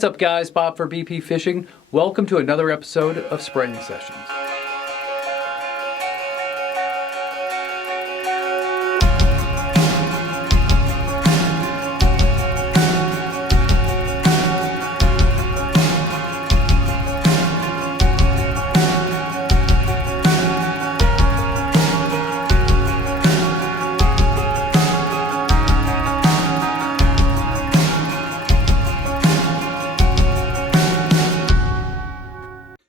What's up guys, Bob for BP Fishing. Welcome to another episode of Spraying Sessions.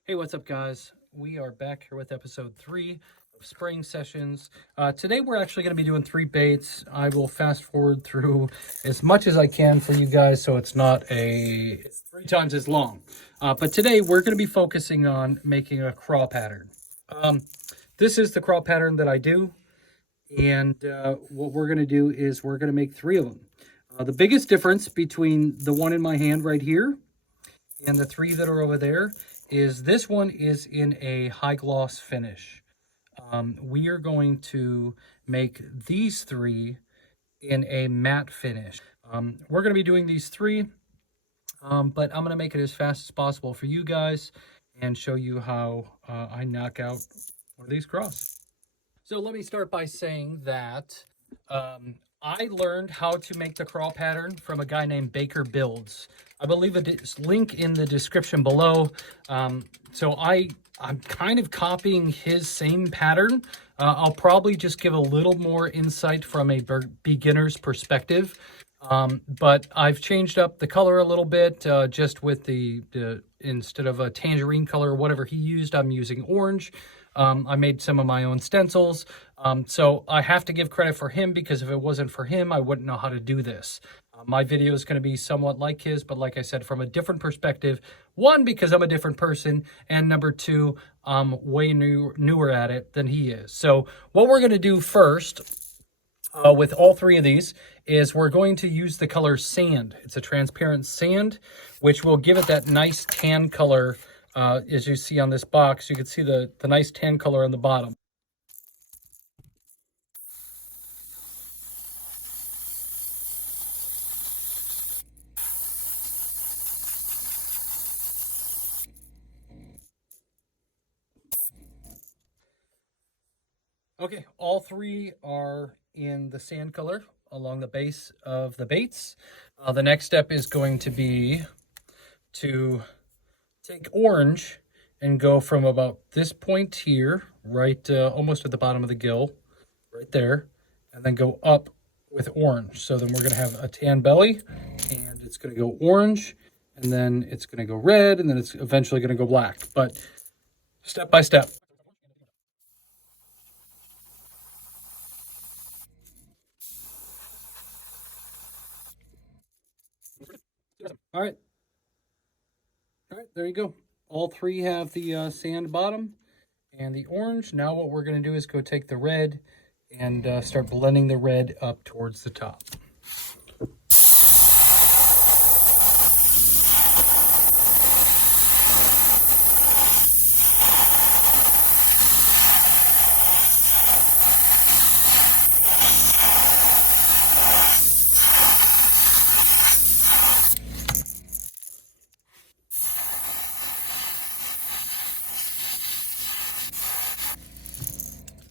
Hey, what's up guys? We are back here with episode 3 of Spraying Sessions. Today we're actually going to be doing 3 baits. I will fast forward through as much as I can for you guys so it's not 3 times as long. But today we're going to be focusing on making a craw pattern. This is the craw pattern that I do, and what we're going to do is we're going to make 3 of them. The biggest difference between the one in my hand right here and the 3 that are over there is this one is in a high gloss finish. We are going to make these 3 in a matte finish. We're going to be doing these 3, but I'm going to make it as fast as possible for you guys and show you how I knock out one of these craws. So let me start by saying that I learned how to make the craw pattern from a guy named Baker Builds. I believe it's link in the description below. So I'm kind of copying his same pattern. I'll probably just give a little more insight from a beginner's perspective. But I've changed up the color a little bit, just with the instead of a tangerine color or whatever he used, I'm using orange. I made some of my own stencils. So I have to give credit for him, because if it wasn't for him, I wouldn't know how to do this. My video is going to be somewhat like his, but like I said, from a different perspective. 1, because I'm a different person, and number 2, I'm way newer at it than he is. So what we're going to do first with all 3 of these is we're going to use the color sand. It's a transparent sand, which will give it that nice tan color. As you see on this box, you can see the nice tan color on the bottom. Okay, all 3 are in the sand color along the base of the baits. The next step is going to be to take orange and go from about this point here, right almost at the bottom of the gill, right there, and then go up with orange. So then we're going to have a tan belly, and it's going to go orange, and then it's going to go red, and then it's eventually going to go black. But step by step. All right, there you go. All 3 have the sand bottom and the orange. Now what we're going to do is go take the red and start blending the red up towards the top.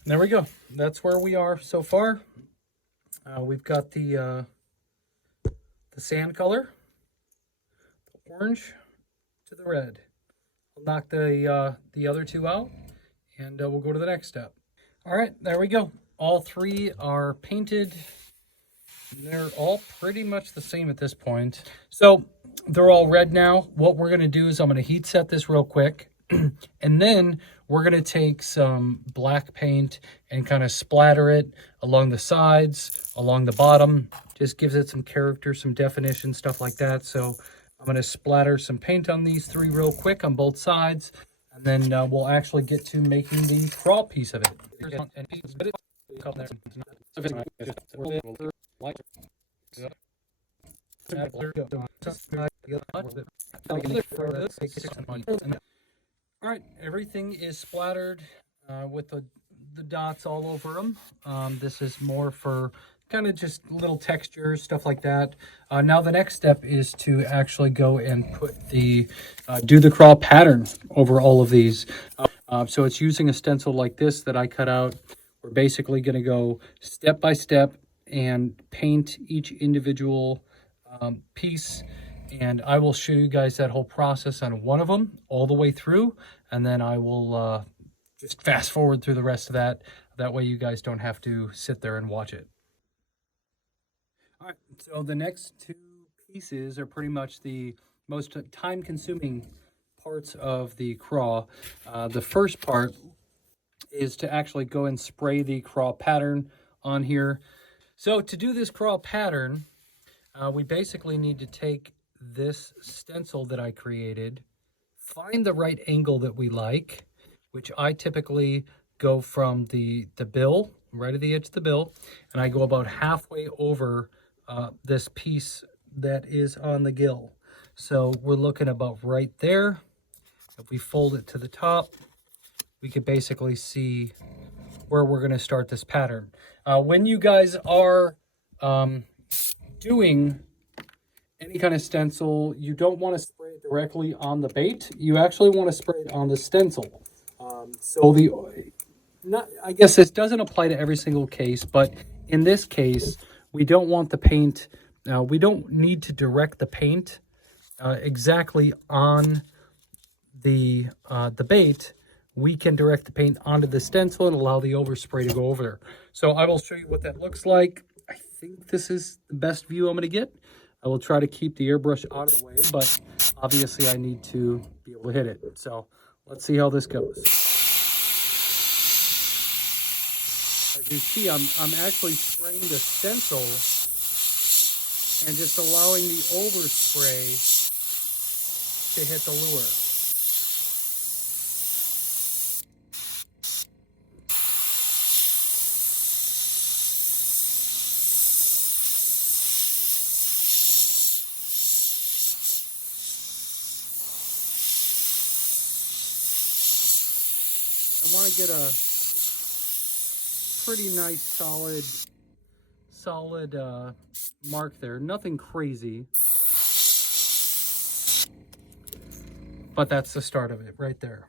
There we go. That's where we are so far. We've got the sand color, the orange to the red. We'll knock the other 2 out, and we'll go to the next step. All right, there we go. All 3 are painted. They're all pretty much the same at this point. So they're all red now. What we're going to do is I'm going to heat set this real quick. And then we're going to take some black paint and kind of splatter it along the sides, along the bottom. Just gives it some character, some definition, stuff like that. So I'm going to splatter some paint on these 3 real quick on both sides. And then we'll actually get to making the craw piece of it. All right, everything is splattered with the dots all over them. This is more for kind of just little textures, stuff like that. Now the next step is to actually go and put the do the crawl pattern over all of these. So it's using a stencil like this that I cut out. We're basically going to go step by step and paint each individual piece, and I will show you guys that whole process on one of them all the way through, and then I will just fast forward through the rest of that. That way you guys don't have to sit there and watch it. All right, so the next two pieces are pretty much the most time-consuming parts of the craw. The first part is to actually go and spray the craw pattern on here. So to do this craw pattern, we basically need to take this stencil that I created, find the right angle that we like, which I typically go from the bill, right at the edge of the bill, and I go about halfway over this piece that is on the gill. So we're looking about right there. If we fold it to the top, we could basically see where we're going to start this pattern. When you guys are doing any kind of stencil, you don't want to spray it directly on the bait. You actually want to spray it on the stencil. I guess this doesn't apply to every single case, but in this case, we don't want the paint, we don't need to direct the paint exactly on the bait. We can direct the paint onto the stencil and allow the overspray to go over there. So I will show you what that looks like. I think this is the best view I'm going to get. I will try to keep the airbrush out of the way, but obviously I need to be able to hit it. So let's see how this goes. As you see, I'm actually spraying the stencil and just allowing the overspray to hit the lure. I want to get a pretty nice solid mark there. Nothing crazy, but that's the start of it right there.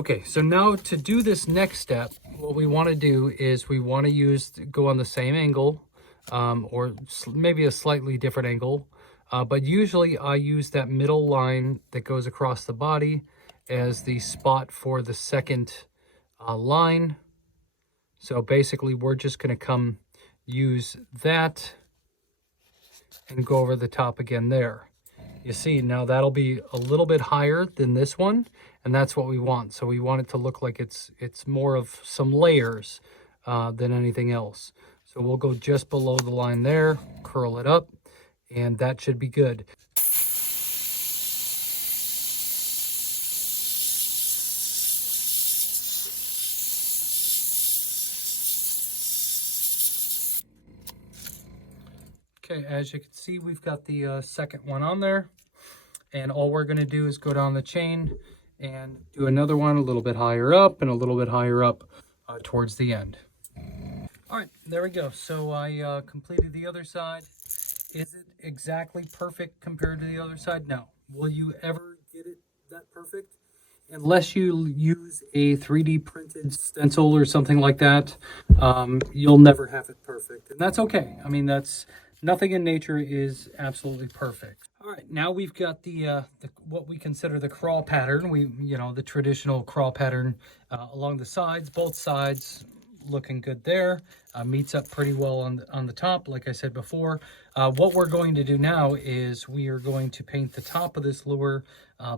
Okay, so now to do this next step, what we want to do is we want to go on the same angle, or maybe a slightly different angle, but usually I use that middle line that goes across the body as the spot for the second line. So basically we're just going to use that and go over the top again there. You see, now that'll be a little bit higher than this one, and that's what we want. So we want it to look like it's more of some layers than anything else. So we'll go just below the line there, curl it up, and that should be good. Okay, as you can see, we've got the second one on there, and all we're going to do is go down the chain and do another one a little bit higher up and a little bit higher up towards the end. All right, there we go. So I completed the other side. Is it exactly perfect compared to the other side? No. Will you ever get it that perfect? Unless you use a 3D printed stencil or something like that, you'll never have it perfect. And that's okay. I mean, nothing in nature is absolutely perfect. All right, now we've got the what we consider the crawl pattern. The traditional crawl pattern along the sides, both sides looking good there. Meets up pretty well on the top, like I said before. What we're going to do now is we are going to paint the top of this lure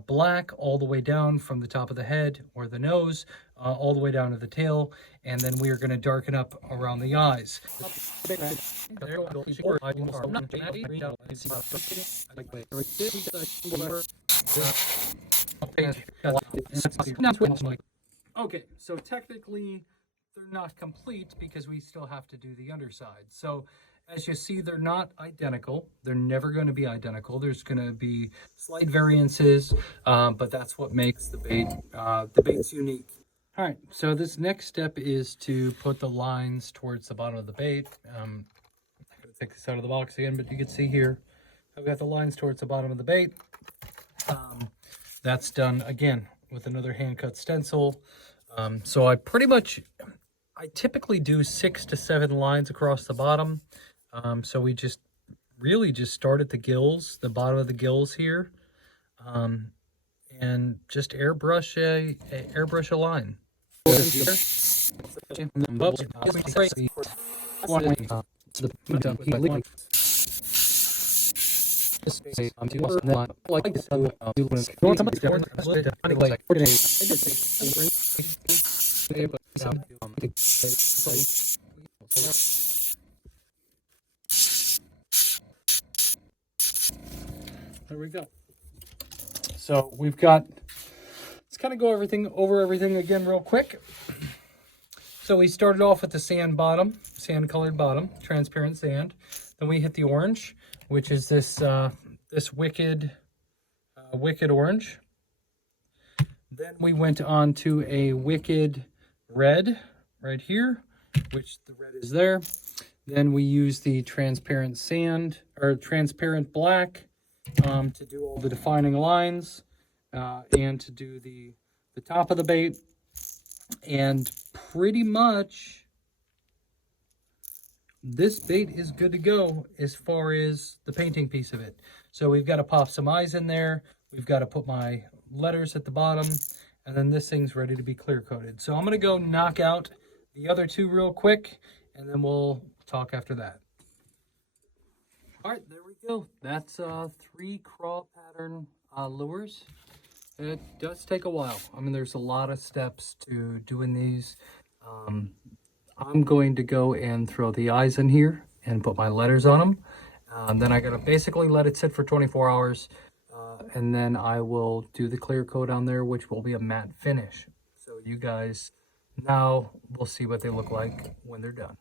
black all the way down from the top of the head or the nose all the way down to the tail, and then we are going to darken up around the eyes. Okay, so technically they're not complete because we still have to do the underside. So as you see, they're not identical. They're never going to be identical. There's going to be slight variances, but that's what makes the bait's unique. All right, so this next step is to put the lines towards the bottom of the bait. take this out of the box again, but you can see here, I've got the lines towards the bottom of the bait. That's done again with another hand cut stencil. So I typically do 6 to 7 lines across the bottom. So we just really just start at the gills, the bottom of the gills here, and just airbrush a line. There we go. So we've got, let's kind of go over everything again real quick. So we started off with the sand colored bottom, transparent sand. Then we hit the orange, which is this wicked orange. Then we went on to a wicked red right here, which the red is there. Then we use the transparent sand, or transparent black, to do all the defining lines, and to do the top of the bait. And pretty much this bait is good to go as far as the painting piece of it. So we've got to pop some eyes in there. We've got to put my letters at the bottom, and then this thing's ready to be clear coated. So I'm going to go knock out the other two real quick, and then we'll talk after that. All right, there we go. That's 3 craw pattern lures. It does take a while. I mean, there's a lot of steps to doing these. I'm going to go and throw the eyes in here and put my letters on them. Then I gotta basically let it sit for 24 hours. And then I will do the clear coat on there, which will be a matte finish. So you guys now will see what they look like when they're done.